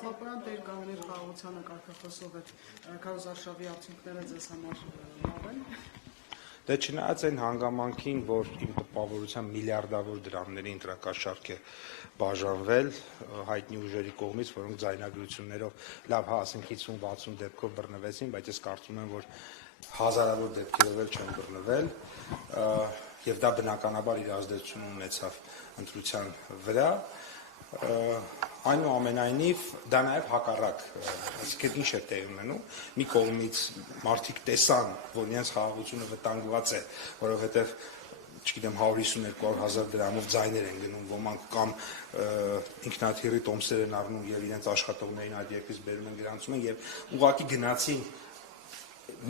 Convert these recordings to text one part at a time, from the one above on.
Նախապարան Տեր Գավրիել խաղաղությանը կարգախոսով այդ քարոզարշավի արդյունքները ձեզ համար լավ են։ Դե չնայած այն հանգամանքին, որ իմ տպավորության միլիարդավոր դրամների ընտրակաշարք է բաժանվել հայտնի ուժերի կողմից, որոնք ձայնագրություններով լավ ասենք 50-60 դեպքով բռնվեցին, բայց ես կարծում եմ, որ հազարավոր դեպքերով էլ չեն բռնվել, եւ դա բնականաբար իր ազդեցություն ունեցավ ընտրության վրա։ Այնուամենայնիվ դա նաև հակառակ, այսինքն ինչ է տեղի ունենում, մի կողմից մարդիկ տեսան, որ իրենց խաղաղությունը վտանգված է, որովհետև չգիտեմ 152,000 դրամով ձայներ են գնում ոմանք կամ ինքնաթիռի տոմսեր են առնում եւ իրենց աշխատողներին այդ երկրից բերում են գրանցում են եւ ուղղակի գնացին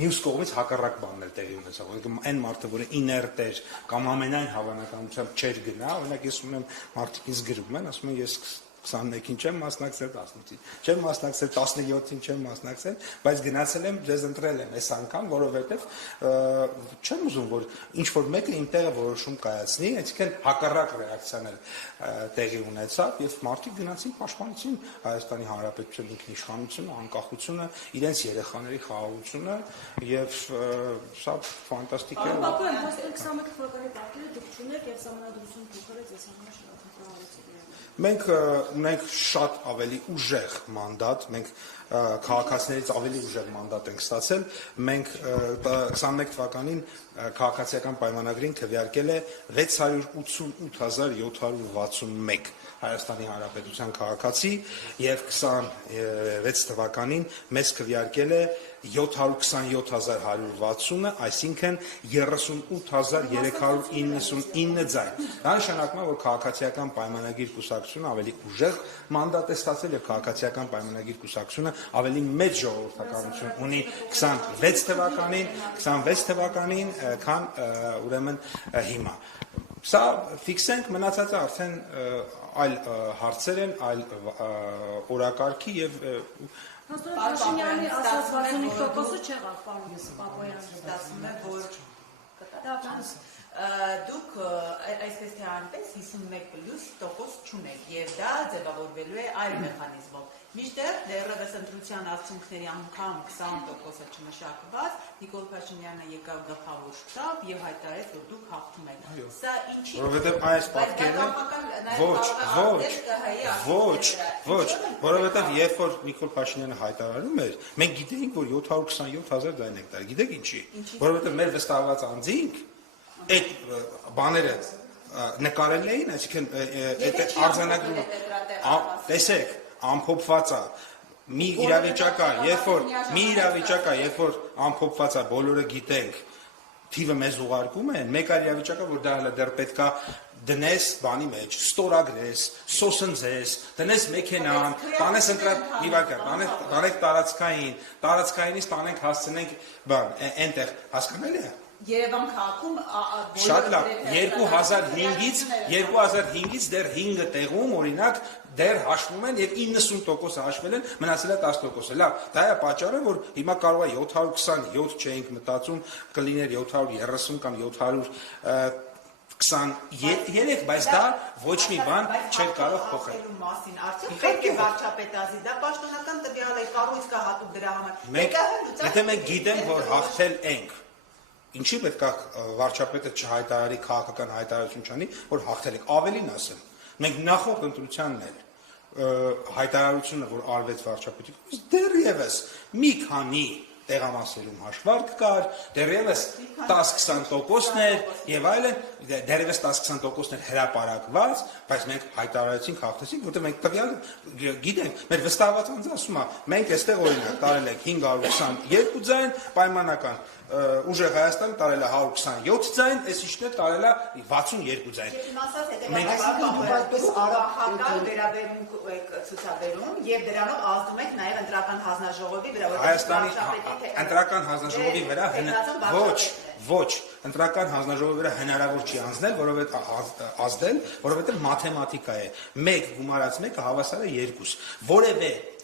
մյուս կողմից հակառակ բանն էլ տեղի ունեցավ, որովհետև այն մարդը, որը իներտ էր կամ ամենայն հավանականությամբ չէր գնա, օրինակ ես ունեմ մարդիկ ինձ գրում են, ասում են ես 21-ին չեմ մասնակցել, 18-ին չեմ մասնակցել, 17-ին չեմ մասնակցել, բայց գնացել եմ, ձեզ ընտրել եմ այս անգամ, որովհետև չեմ ուզում, որ ինչ-որ մեկը իմ տեղը որոշում կայացնի, այսինքն հակառակ ռեակցիաներ տեղի ունեցավ եւ մարդիկ գնացին պաշտպանեցին Հայաստանի Հանրապետության ինքնիշխանությունը, անկախությունը, իրենց երեխաների խաղաղությունը եւ սա ֆանտաստիկ է։ Բաքոյան 2021 թվականի տակերը դուք չունեք եւ համանդրություն փոխել եք այս համար Մենք ունենք շատ ավելի ուժեղ մանդատ, մենք քաղաքացիներից ավելի ուժեղ մանդատ ենք ստացել, մենք 21 թվականին քաղաքացիական պայմանագրին քվեարկել է 688,761 Հայաստանի Հանրապետության քաղաքացի եւ 26 թվականին մեզ քվեարկել է 727,160-ը, այսինքն 38,399 ձայն։ Դա նշանակում է, որ քաղաքացիական պայմանագիր կուսակցությունը ավելի ուժեղ մանդատ է ստացել եւ քաղաքացիական պայմանագիր կուսակցությունը ավելի մեծ ժողովրդականություն ունի 26 թվականին, քան ուրեմն հիմա։ Սա ֆիքսենք, մնացածը արդեն այլ հարցեր են, այլ օրակարգի եւ Փաշինյանի ասած 65%-ը չեղավ, պարոն Բաքոյան։ Ստացվում է, որ դուք այսպես թե այնպես 51+% չունեք եւ դա ձևավորվելու է այլ մեխանիզմով։ Մինչդեռ դեռևս ընտրության արդյունքների անգամ 20%-ը չմշակված, Նիկոլ Փաշինյանը եկավ գլխավոր շտաբ եւ հայտարարեց, որ դուք հաղթում եք։ Սա ինչի՞։ Որովհետեւ այս պատկերը ոչ, որովհետեւ երբ որ Նիկոլ Փաշինյանը հայտարարում էր, մենք գիտեինք, որ 727,000 ձայն ենք տա։ Գիտեք ինչի։ Որովհետեւ մեր վստահված անձինք այդ բաները նկարել էին, այսինքն այդ արձանագրումը տեսեք ամփոփված է մի իրավիճակա, երբ որ ամփոփված է, բոլորը գիտենք, թիվը մեզ ուղարկում են, մեկ այլ իրավիճակա, որ դա հələ դեռ պետքա դնես բանի մեջ, ստորագրես, սոսնձես, դնես մեքենան, տանես տանեք տարածքայինից տանենք հասցնենք բան, այնտեղ հասկանալի է։ Երևան քաղաքում շատ լավ 2005-ից դեռ 5 տեղում օրինակ դեռ հաշվում են եւ 90% հաշվել են, մնացել է 10%-ը։ Լավ, դա է պատճառը, որ հիմա կարող է 727 չէինք մտածում, կլիներ 730 կամ 723, բայց դա ոչ մի բան չէր կարող փոխել։ Արդյոք պետք է վարչապետ ասի, դա պաշտոնական տվյալ է, կառույց կա հատուկ դրա համար։ Եթե մենք գիտենք, որ հաղթել ենք, ինչի պետք է վարչապետը չհայտարարի քաղաքական հայտարարություն չանի, որ հաղթել ենք, ավելին ասեմ։ Մենք նախորդ ընտրությանն էլ հայտարարությունը, որ արվեց վարչապետի կողմից, դեռևս մի քանի տեղամասերում հաշվարկ կար, դեռևս 10-20%-ներ եւ այլն, դեռևս 10-20%-ներ հրապարակված, բայց մենք հայտարարեցինք, հաղթեցինք, որտեղ մենք տվյալ գիտենք, մեր վստահված անձը ասում է, մենք այստեղ օրինակ տարել ենք 522 ձայն, պայմանական Ուժեղ Հայաստանը տարել է 127 ձայն, այս ինչն է տարել է 62 ձայն։ Մենք այդպես արաբական վերաբերմունք եք ցուցաբերում եւ դրանով ազդում եք նաեւ ընտրական հանձնաժողովի վրա, Հայաստանի ընտրական հանձնաժողովի վրա ոչ, ընտրական հանձնաժողովի վրա հնարավոր չի ազդել, որովհետեւ մաթեմատիկա է։ 1 գումարած 1-ը հավասար է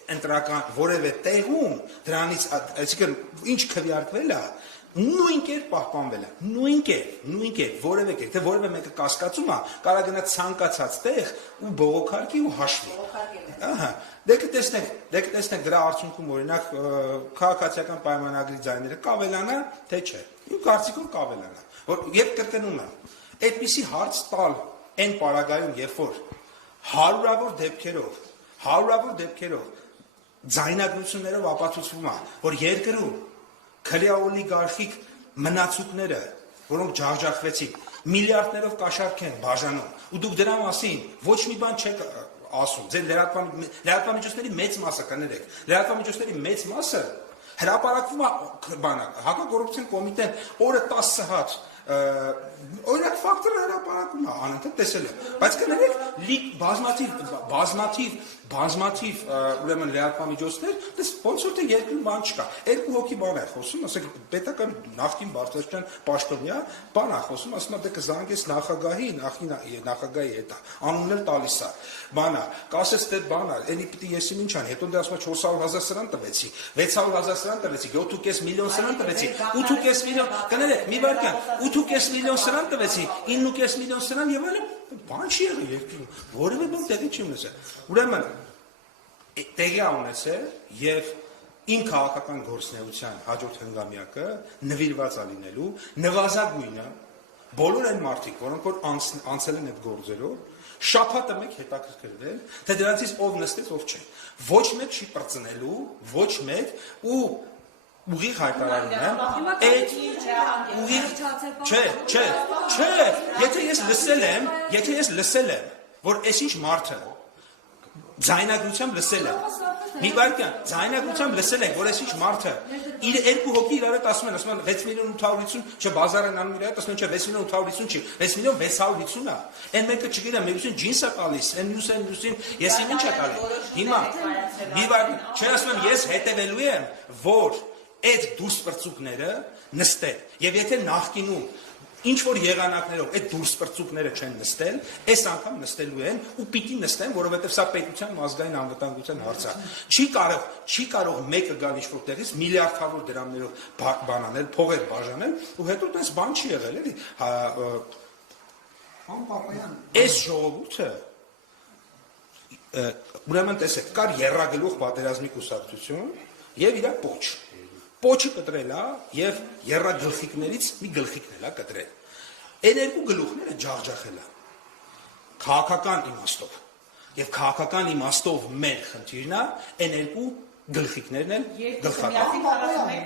2։ Որևէ տեղում դրանից, այսինքն ինչ քվեարկվել է, նույն կերպ պահպանվել է, նույն կերպ, որևէ կերպ, թե որևէ մեկը կասկածում է, կարող գնա ցանկացած տեղ ու բողոքարկի ու հաշվի։ Ահա, դե կտեսնենք դրա արդյունքում օրինակ քաղաքացիական պայմանագրի ձայները կավելանա, թե չէ։ Իմ կարծիքով կավելանա։ Որ եւ կրկնում եմ, այդպիսի հարց տալ այն պարագայում, երբ որ հարյուրավոր դեպքերով ձայնագրություններով ապացուցվում է, որ երկրում քրեա օլիգարխիկ մնացուկները, որոնք ջախջախվեցին, միլիարդներով կաշառք են բաժանում, ու դուք դրա մասին ոչ մի բան չեք ասում, ձեր լրատվամիջոցների մեծ մասը կներեք, լրատվամիջոցների մեծ մասը հրապարակվում է հակակոռուպցիոն կոմիտեն օրը 10 հատ օրինակ ֆակտորը հրապարակում է, անընդհատ տեսել եմ, բայց կներեք բազմաթիվ ուրեմն լրատվամիջոցներ, դες ոնց որ թե երկրում բան չկա, երկու հոգի բան է խոսում, ասեք պետական նախկին բարձրաստիճան պաշտոնյա բան է խոսում, ասում է դե կզանգես նախագահի հետ, անունն էլ տալիս է, բան է, կասես դե բան է, էլի պիտի ես ինչ անի, հետո դե ասում է 400,000 սրան տվեցի, 600,000 սրան տվեցի, 7.5 միլիոն սրան տվեցի, 8.5 միլիոն, կներեք, մի վարքան, 8.5 միլիոն սրան տվեցի, 9.5 միլիոն սրան եւ այլն, բան չի եղել երկրում, որևէ բան տեղի չի ունեցել։ Ուրեմն տեղի ունեցել եւ իմ քաղաքական գործունեության հաջորդ հնգամյակը նվիրված է լինելու նվազագույնը բոլոր այն մարդիկ, որոնք որ անցել են այդ գործերով, շաբաթը մեկ հետաքրքրվել, թե դրանցից ով նստեց, ով չէ։ Ոչ մեկ չի պրծնելու, ոչ մեկ ու ուղիղ հայտարարում եմ, այդ ուղիղ չէ, եթե ես լսել եմ, որ այսինչ մարդը ձայնագրությամբ լսել եմ, մի վայրկյան, ձայնագրությամբ լսել ենք, որ այսինչ մարդը իր երկու հոգի իրար հետ ասում են 6 միլիոն 850, չէ, բազար են անում իր հետ, ասում են չէ, 6 միլիոն 850 չի, 6 միլիոն 650 է, այն մեկը չգիտեմ, մեկուսին ջինս է տալիս, այն մյուսին, ես ինչ է տալի, հիմա, մի վայրկյան, չէ, ասում եմ, ես հետևելու եմ, որ այդ դուրս պրծուկները նստեն, եւ եթե նախկինում ինչ որ եղանակներով այդ դուրս պրծուկները չեն նստել, այս անգամ նստելու են ու պիտի նստեն, որովհետև սա պետության ազգային անվտանգության հարց է։ Չի կարող մեկը գալ ինչ-որ տեղից միլիարդավոր դրամներով բանանել, փողեր բաժանել ու հետո դες բան չի եղել, էլի։ Այս ժողովուրդը ուրեմն տեսեք, կար եռագլուխ պատերազմի կուսակցություն եւ իր Պոչը կտրել է եւ եռագլխիկներից մի գլխիկն էլ է կտրել։ Այն երկու գլուխները ջախջախել է քաղաքական իմաստով։ Եվ քաղաքական իմաստով մեր խնդիրն է այն երկու գլխիկներն են գլխական։ 41%-ն են,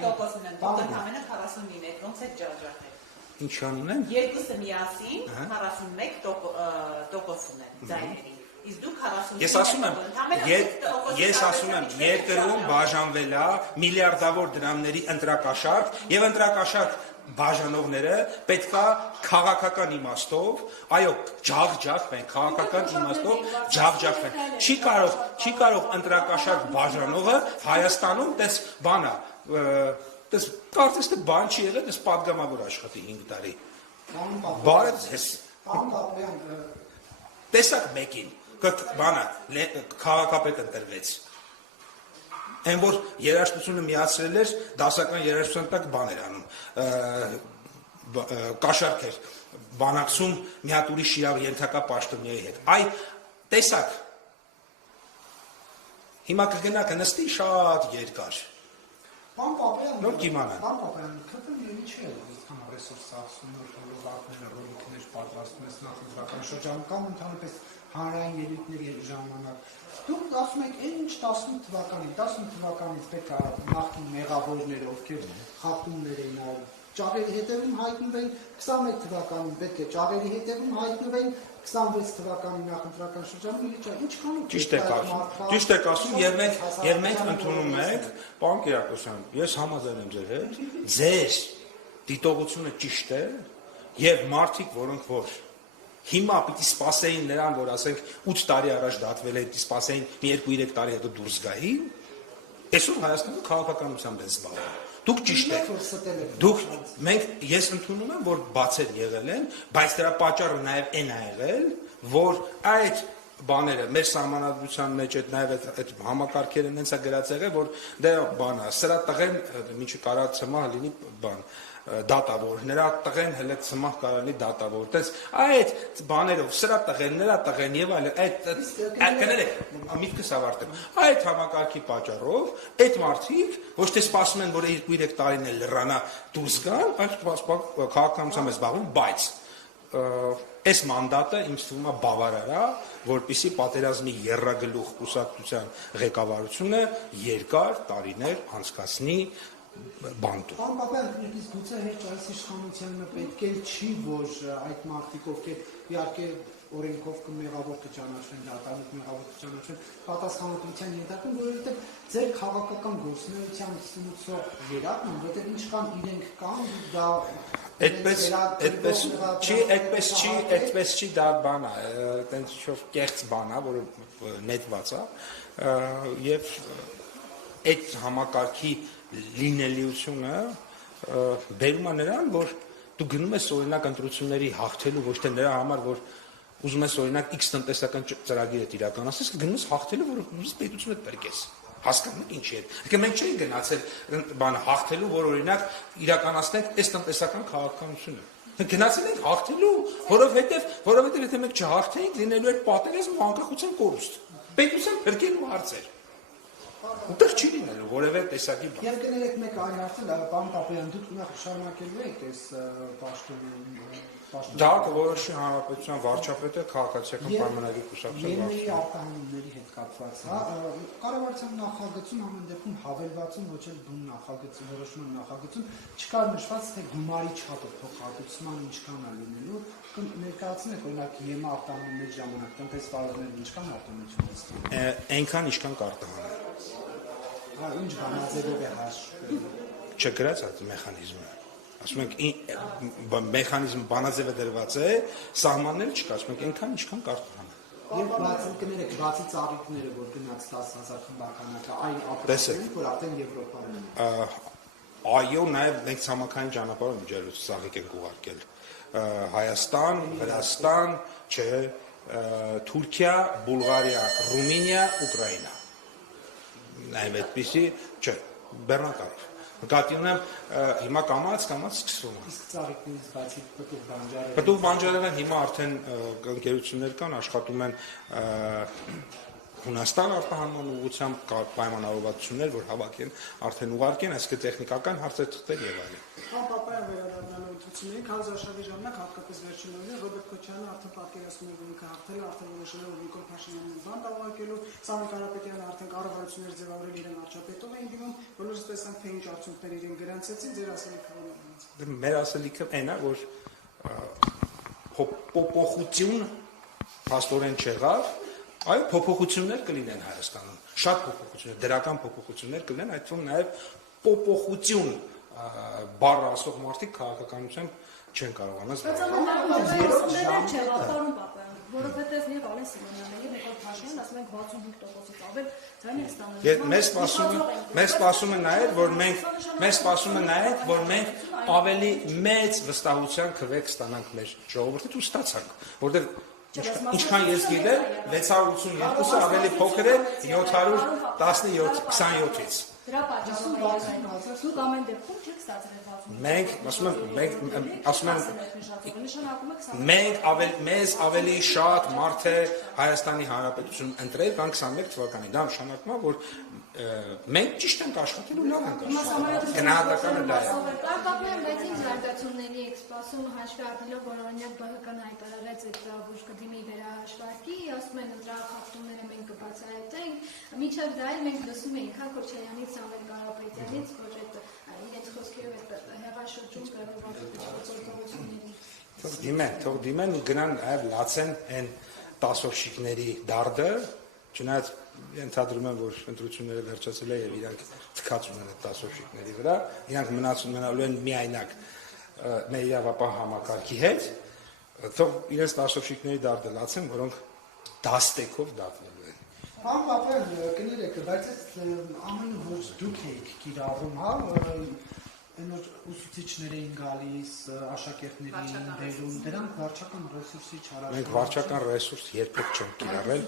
դուք ընդամենը 49 եք, ոնց է ջախջախել։ Ինչ անուն են։ Երկուսը միասին 41% են ձայների։ Իսկ դուք 40%։ Ես ասում եմ, երկրում բաժանվել է միլիարդավոր դրամների ընտրակաշառք եւ ընտրակաշառք բաժանողները պետքա քաղաքական իմաստով, այո, ջախջախվեն, քաղաքական իմաստով ջախջախվեն։ Չի կարող ընտրակաշառք բաժանողը Հայաստանում դες բանա, դες կարծես թե բան չի եղել, դες պատգամավոր աշխատի 5 տարի։ Բարև ձեզ։ Տեսակ մեկին բանա քաղաքապետ ընտրվեց։ Այն որ երաժշտությունը միացրել էր, դասական երաժշտության տակ բան էր անում, կաշառք էր բանակցում մի հատ ուրիշ ենթակա պաշտոնյայի հետ։ Այ տեսակ, հիմա կգնա կնստի շատ երկար։ Պան Պապայան, նոր կիմանան։ Պան Պապայան, քրտը չի եղել, այսքան ռեսուրս ասում, ռոլովակները, ռոլիկներ պատրաստում ես նախընտրական շրջանում կամ ընդհանրապես հանրային ելույթների ժամանակ։ Դուք ասում եք, ինչ 18 թվականից պետք է նախկին մեղավորները, ովքեր խախտումներ էին արել, ճաղերի հետևում հայտնվեն 21 թվականին, պետք է ճաղերի հետևում հայտնվեն 26 թվականի նախընտրական շրջանում, ինչքան Ճիշտ եք ասում, եւ մենք ընդունում ենք, պարոն Կիրակոսյան, ես համաձայն եմ ձեր հետ, ձեր դիտողությունը ճիշտ է, եւ մարդիկ, որոնք որ հիմա պիտի սպասեին նրան, որ ասենք 8 տարի առաջ դատվել է, պիտի սպասեին մի 2-3 տարի հետո դուրս գային, այսօր Հայաստանում քաղաքականությամբ են զբաղվում։ Դուք ճիշտ եք։ Ես ընդունում եմ, որ բացեր եղել են, բայց դրա պատճառը նաև այն է եղել, որ այդ բաները մեր սահմանադրության մեջ այդ համակարգերը նենց է գրած եղել, որ դե բանը սրա տղեն ինչի կարա ցմահ լինի բան դատավոր, նրա տղեն հələ ցմահ կարա լինի դատավոր, տես այդ բաներով սրա տղեն, նրա տղեն եւ այլ այդ կներեք միտքս ավարտեմ, այդ համակարգի պատճառով այդ մարդիկ ոչ թե սպասում են, որ 2-3 տարին էլ լրանա դուրս գան, այլ քաղաքականությամբ է զբաղվում, բայց այս մանդատը ինձ թվում է բավարար է, որպեսզի պատերազմի եռագլուխ կուսակցության ղեկավարությունը երկար տարիներ անցկացնի բանտում։ Պարոն Պապյան, իսկ գուցե հեչ այս իշխանությանը պետք է չի, որ այդ մարդիկ, ովքեր իհարկե օրենքով կմեղավոր կճանաչվեն, դատարանով մեղավոր կճանաչվեն, պատասխանատվության ենթարկվեն, որովհետև ձեր քաղաքական գործունեության ցույցով երակն, որտեղ ինչքան իրենք կան, դա այդպես չի դա բան է, այտենց շով կեղծ բան է, որը նետված է, եւ այդ համակարգի լինելիությունը բերում է նրան, որ դու գնում ես օրինակ ընտրությունների հաղթելու ոչ թե նրա համար, որ ուզում ես օրինակ X տնտեսական ծրագիր իրականացնես, գնում ես հաղթելու, որ ուզես պետությունը տրկես։ Հասկանում եք ինչի է։ Եկե մենք չենք գնացել բանը հաղթելու, որ օրինակ իրականացնենք այս տնտեսական քաղաքականությունը։ Գնացել ենք հաղթելու, որովհետև եթե մենք չհաղթեինք, լինելու էր պատերազմ ու անկախության կորուստ։ Պետության փրկելու հարցեր։ Ուտեղ չի լինելու որևէ տեսակի բան։ Եվ կներեք մեկ այլ հարցը, պարոն Պապյան, դուք նախ շարունակելու եք այս պաշտոնը։ Դա կորոշի հանրապետության վարչապետը քաղաքացիական պայմանագրի կուսակցության Ելների արտահանումների հետ կապված, հա, կառավարության նախագծում ամեն դեպքում հավելվածում ոչ էլ բուն նախագծում, որոշման նախագծում չկար նշված, թե գումարի չափը փոխհատուցման ինչքան է լինելու, ներկայացնեք օրինակ ԵՄ արտահանումների ժամանակ տնտեսվարողներն ինչքան արտոնություն է ստանում։ Այնքան ինչքան կարտահանել։ Հա, ինչ բանաձևով է հաշվվում։ Չգրած այդ մեխանիզմը։ Ասում ենք մեխանիզմ բանաձևը դրված է, սահմաններ չկա, ասում ենք այնքան ինչքան կարտահանել։ Եվ բացի կներեք, բացի ծառիկները, որ գնաց 10,000 խմբականակը, այն ապրանքներ, որ արդեն Եվրոպայում են։ Այո, նաև մենք ցամաքային ճանապարհով միջազգային ծաղիկ ենք ուղարկել։ Հայաստան, Վրաստան, չէ, Թուրքիա, Բուլղարիա, Ռումինիա, Ուկրաինա։ Նաև այդպեսի, չէ, բեռնակարգ։ Նկատի ունեմ հիմա կամաց սկսվում է։ Իսկ ծաղիկներից բացի պտուղ բանջարեղեն։ Պտուղ բանջարեղեն հիմա արդեն ընկերություններ կան, աշխատում են Հունաստան արտահանման ուղղությամբ կա պայմանավորվածություններ, որ հավաքեն, արդեն ուղարկեն, այսինքն տեխնիկական հարցեր թղթեր եւ այլն։ Պարոն Պապայան վերադառնալու ընդունեցին, հանրաշավի ժամանակ հատկապես վերջին օրերին Ռոբերտ Քոչյանը արդեն պատկերացնում էր, որ ինքը հաղթել է, արդեն որոշել է, որ Նիկոլ Փաշինյանին բան տավարկելու, Սամվել Կարապետյանը արդեն կառավարություններ ձևավորել իրեն արչապետով էին դիմում, բոլորս տեսանք, թե ինչ արդյունքներ իրեն գրանցեցին, ձեր ասելիքը ո՞րն է։ Մեր ասելիքը այն է, որ փոփոխություն փաստորեն չեղավ, այո, փոփոխություններ կլինեն Հայաստանում, շատ փոփոխություններ, դրական փոփոխություններ կլինեն, այդ թվում նաև փոփոխություն բառը ասող մարդիկ քաղաքականությամբ չեն կարողանալ։ Որովհետև եւ Ալեն Սիմոնյանն եւ Նիկոլ Փաշինյանն ասում են 65%-ից ավել ձայներ ստանում։ Մեզ սպասում է նաև, որ մենք ավելի մեծ վստահության քվեկ ստանանք մեր ժողովրդից ու ստացանք, որտեղ ինչքան ես գիտեմ 682-ը ավելի փոքր է 727-ից։ Դրա պատճառով դուք ամեն դեպքում չեք ստացել 60։ Մենք ասում եմ մեզ ավելի շատ մարդ է Հայաստանի Հանրապետություն ընտրել, քան 21 թվականին։ Դա նշանակում է, որ մենք ճիշտ ենք աշխատել ու լավ ենք աշխատել։ Գնահատականը դա է։ Կապապյան, բայց ինչ զարգացումների եք սպասում հաշվի առնելով, որ օրինակ ԲՀԿ-ն հայտարարեց այդ որ կդիմի վերահաշվարկի, ասում են ընտրախախտումները մենք կբացահայտենք, մինչև դա էլ մենք լսում էինք Քոչարյանից, Սամվել Կարապետյանից, որ այդ իրենց խոսքերով այդ հեղաշրջում կառավարությունների Թող դիմեն ու գնան այլ լացեն այն տասովշիկների դարդը, չնայած ենթադրում եմ, որ ընտրությունները վերջացել է եւ իրանք թքած ունեն այդ տասովշիկների վրա, իրանք մնալու են միայնակ մեր իրավապահ համակարգի հետ, թող իրենց տասովշիկների դարդը լացեն, որոնք դաստեքով դատվելու են։ Պարոն Պապյան, կներեք, բայց այս ամենը որ դուք եք կիրառում, հա, Այնօր ուսուցիչներ էին գալիս, աշակերտների էին բերում, դրանք վարչական ռեսուրսի չարաշահում։ Մենք վարչական ռեսուրս երբեք չենք կիրառել,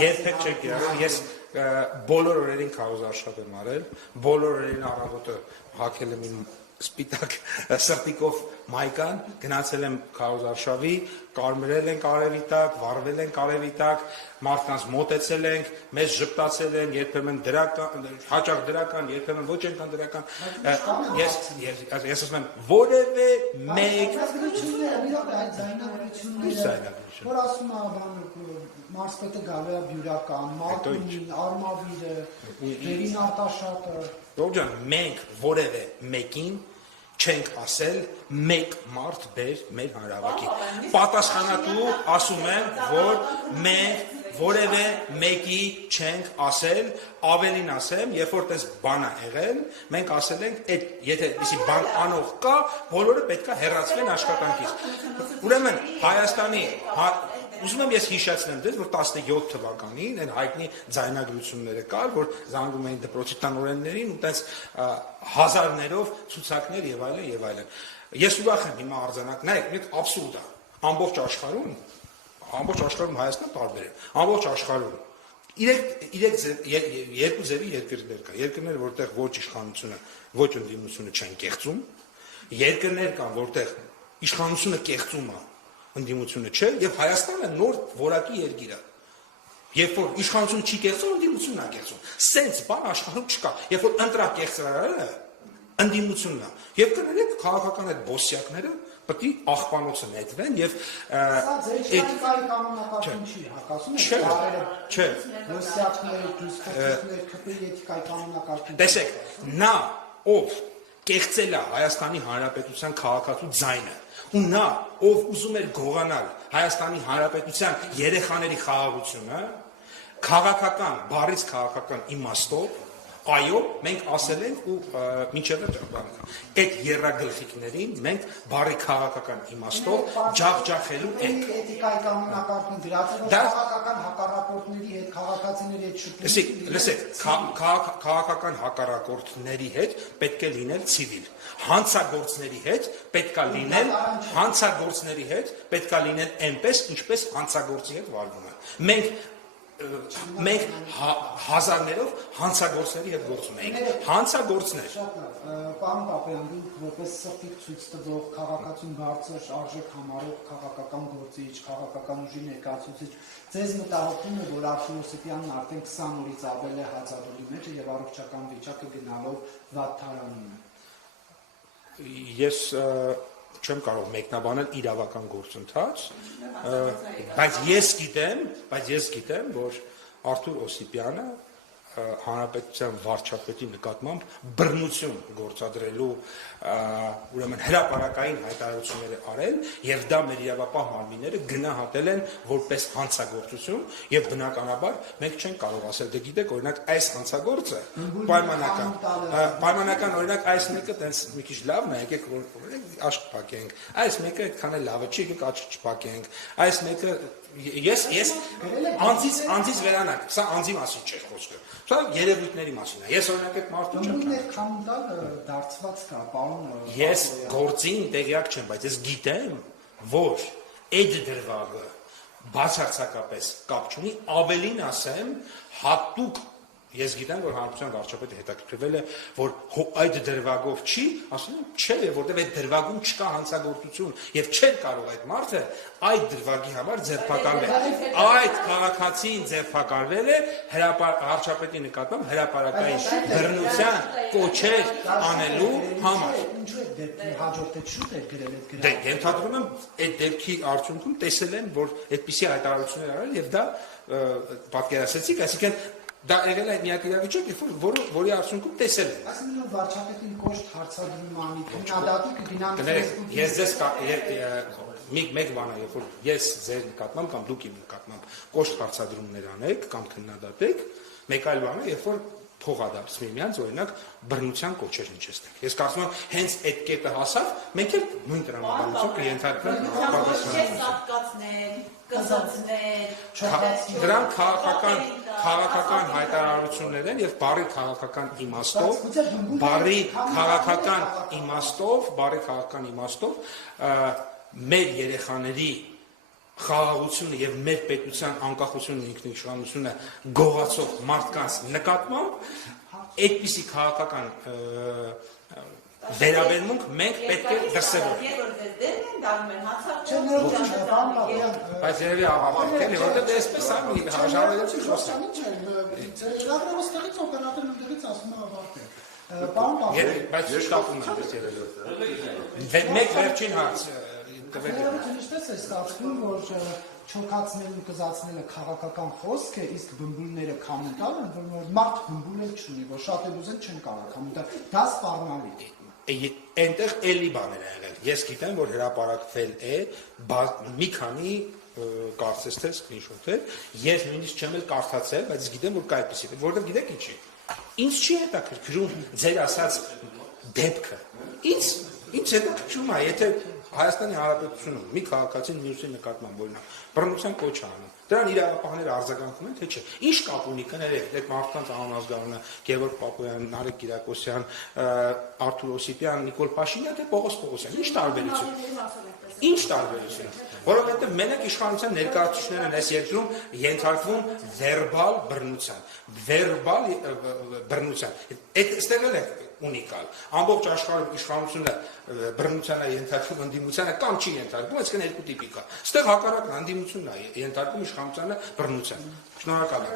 երբեք չենք կիրառել։ Ես բոլոր օրերին քարոզարշավ եմ արել, բոլոր օրերին առավոտը հագել եմ իմ սպիտակ սրտիկով մայկան, գնացել եմ քարոզարշավի, կարմրել ենք արևի տակ, վառվել ենք արևի տակ, մարդկանց մոտեցել ենք, մեզ ժպտացել են, երբեմն հաճախ դրական, երբեմն ոչ այնքան դրական։ Ես ասում եմ, որևէ մեկ որ ասում է մարզպետը գալու է բյուրական, Մարտունին, Արմավիրը, Վերին Արտաշատը։ Ողջան, մենք որևէ մեկին չենք ասել մեկ մարդ բեր մեր հանրավակի։ Պատասխանատու ասում եմ, որ մենք որևէ մեկի չենք ասել, ավելին ասեմ, երբ որ տես բան է եղել, մենք ասել ենք, եթե այսի բան անող կա, բոլորը պետք է հեռացվեն աշխատանքից։ Ուրեմն Հայաստանի ուզում եմ ես հիշեցնեմ դες, որ 17 թվականին այն հայտնի ձայնագրությունները կար, որ զանգում էին դպրոցի տնօրեններին ու տես հազարներով ցուցակներ եւ այլն եւ այլն։ Ես ուրախ եմ հիմա արձանակ, նայեք, մեկ աբսուրդ է։ Ամբողջ աշխարհում Հայաստանը տարբեր է։ Ամբողջ աշխարհում երկու ձևի երկրներ կա։ Երկրներ, որտեղ ոչ իշխանությունը, ոչ ընդդիմությունը չեն կեղծում, երկրներ կան, որտեղ իշխանությունը կեղծում է, ընդդիմությունը չէ, եւ Հայաստանը նոր որակի երկիր է։ Երբ որ իշխանությունը չի կեղծում, ընդդիմությունն է կեղծում։ Սենց բան աշխարհում չկա։ Երբ որ ընտրակ կեղծարարը ընդդիմությունն է։ Եվ կներեք քաղաքական այդ բոսյակները պետք է աղբանոցը նետվեն եւ էթիկայի կանոնակարգին չի հակասում։ Չէ։ Բոսյակները, դուսկացիները քպի էթիկայի կանոնակարգին։ Տեսեք, նա ով կեղծել է Հայաստանի Հանրապետության քաղաքացու ձայնը ու նա ով ուզում էր գողանալ Հայաստանի Հանրապետության երեխաների խաղաղությունը քաղաքական, բառից քաղաքական իմաստով, այո, մենք ասել ենք ու մինչև այդ երրագլխիկներին մենք բառի քաղաքական իմաստով ջախջախելու ենք։ Էթիկայի կանոնակարգին դրած է քաղաքական հակառակորդների հետ, քաղաքացիների հետ շփում։ Լսեք, քաղաքական հակառակորդների հետ պետք է լինել ցիվիլ։ Հանցագործների հետ պետք է լինել այնպես, ինչպես հանցագործի հետ վարվում է։ Մենք հազարներով հանցագործների հետ գործում ենք։ Հանցագործներ։ Պարոն Պապյան, դուք որպես սրտիկ ցույց տվող, քաղաքացուն բարձր արժեք համարող քաղաքական գործիչ, քաղաքական ուժի ներկայացուցիչ, ձեզ մտահոգում է, որ Արթուր Հովսեփյանն արդեն 20 օրից ավել է հացադուլի մեջ եւ առողջական վիճակը գնալով վատթարանում է։ Ես չեմ կարող մեկնաբանել իրավական գործընթաց, բայց ես գիտեմ, որ Արթուր Հովսեփյանը հանրապետության վարչապետի նկատմամբ բռնություն գործադրելու ուրեմն հրապարակային հայտարարություններ արել եւ դա մեր իրավապահ մարմինները գնահատել են որպես հանցագործություն եւ բնականաբար մենք չենք կարող ասել դե գիտեք օրինակ այս հանցագործը պայմանական օրինակ այս մեկը տենց մի քիչ լավն է եկեք աշկ փակենք այս մեկը այդքան էլ լավը չի եկեք աչք չփակենք այս մեկը ես անձից վերանակ սա անձի մասին չէ խոսքը սա երևույթների մասին է ես օրինակ այդ մարդու չեմ դարձված կա պարոն ես գործին տեղյակ չեմ բայց ես գիտեմ որ այդ դրվագը բացարձակապես կապ չունի ավելին ասեմ հատուկ ես գիտեմ որ հանրապետության վարչապետը հետաքրքրվել է որ այդ դրվագով չի ասում եմ չէ որտեղ այդ դրվագում չկա հանցագործություն եւ չէր կարող այդ մարդը այդ դրվագի համար ձերբակալվել այդ քաղաքացին ձերբակալվել է վարչապետի նկատմամբ հրապարակային բռնության կոչեր անելու համար ինչու է դեպքի հաջորդը շուտ է գրել այդ դե ենթադրում եմ այդ դեպքի արդյունքում տեսել են որ այդպիսի հայտարարություններ արել եւ դա պատկերացրեցիք այսինքն դա եղել է միակ իրավիճակ, որի արդյունքում տեսել են։ Այսինքն վարչապետին կոշտ հարցադրում անի, քննադատի կդինամիկայից։ Ես ձեզ մեկ բան է, երբ որ ես ձեր նկատմամբ կամ դուք իմ նկատմամբ կոշտ հարցադրումներ անեք կամ քննադատեք, մեկ այլ բան է, երբ որ փողադարձվի միանց օրինակ բռնության կոչեր հնչեցնենք։ Ես կարծում եմ հենց այդ կետը հասավ, մենք էլ նույն տրամաբանություն կենթարկվենք պատասխանել, կզածնել, դրանք քաղաքական հայտարարություններ են եւ բարի քաղաքական իմաստով մեր երեխաների խաղաղությունը եւ մեր պետության անկախությունը ինքնիշխանությունը գողացող մարդկանց նկատմամբ այդպիսի քաղաքական վերաբերմունք մենք պետք է դրսևորենք։ Բայց երևի ավարտել է, որտեղ դեսպես է մի հաշարելիցի խոսքը։ Լավրովստեղից օպերատորն ընդդեղից ասում է ավարտել։ Պարոն Պապյան, բայց շտապում է մեկ վերջին հարց Ինչպես է ստացվում, որ չոքացնելն ու կզացնելը քաղաքական խոսք է, իսկ բմբուլները կոմենտար են, որ մարդ բմբուլել չունի, որ շատ էլ ուզեն չեն կարող կոմենտար, դա սպառնալիք։ Այնտեղ էլի բաներ են եղել։ Ես գիտեմ, որ հրապարակվել է մի քանի կարծես թե սկրինշոթեր, ես նույնիսկ չեմ էլ կարդացել, բայց գիտեմ, որ կա այդպիսի, որովհետև գիտեք ինչի։ Ինձ չի հետաքրքրում ձեր ասած դեպքը։ Ինձ հետաքրքրում է, եթե Հայաստանի Հանրապետությունում մի քաղաքացին մյուսի նկատմամբ օրինակ բռնության կոչ է անում, դրան իրավապահները արձագանքում են, թե չէ։ Ինչ կապ ունի կներեք, այդ մարդկանց անազգանունը Գևորգ Պապոյան, Նարեկ Կիրակոսյան, Արթուր Օսիպյան, Նիկոլ Փաշինյան, թե Պողոս Պողոսյան, ինչ տարբերություն։ Ինչ տարբերություն։ Որովհետև մենակ իշխանության ներկայացուցիչներն են այս երկրում ենթարկվում վերբալ բռնության։ Այստեղ էլ է ունիկալ։ Ամբողջ աշխարհում իշխանությունը բռնության է ենթարկվում ընդդիմությանը կամ չի ենթարկվում, այսինքն երկու տիպիկ է։ Այստեղ հակառակն ընդդիմությունն է ենթարկվում իշխանությանը բռնության։ Շնորհակալ եմ։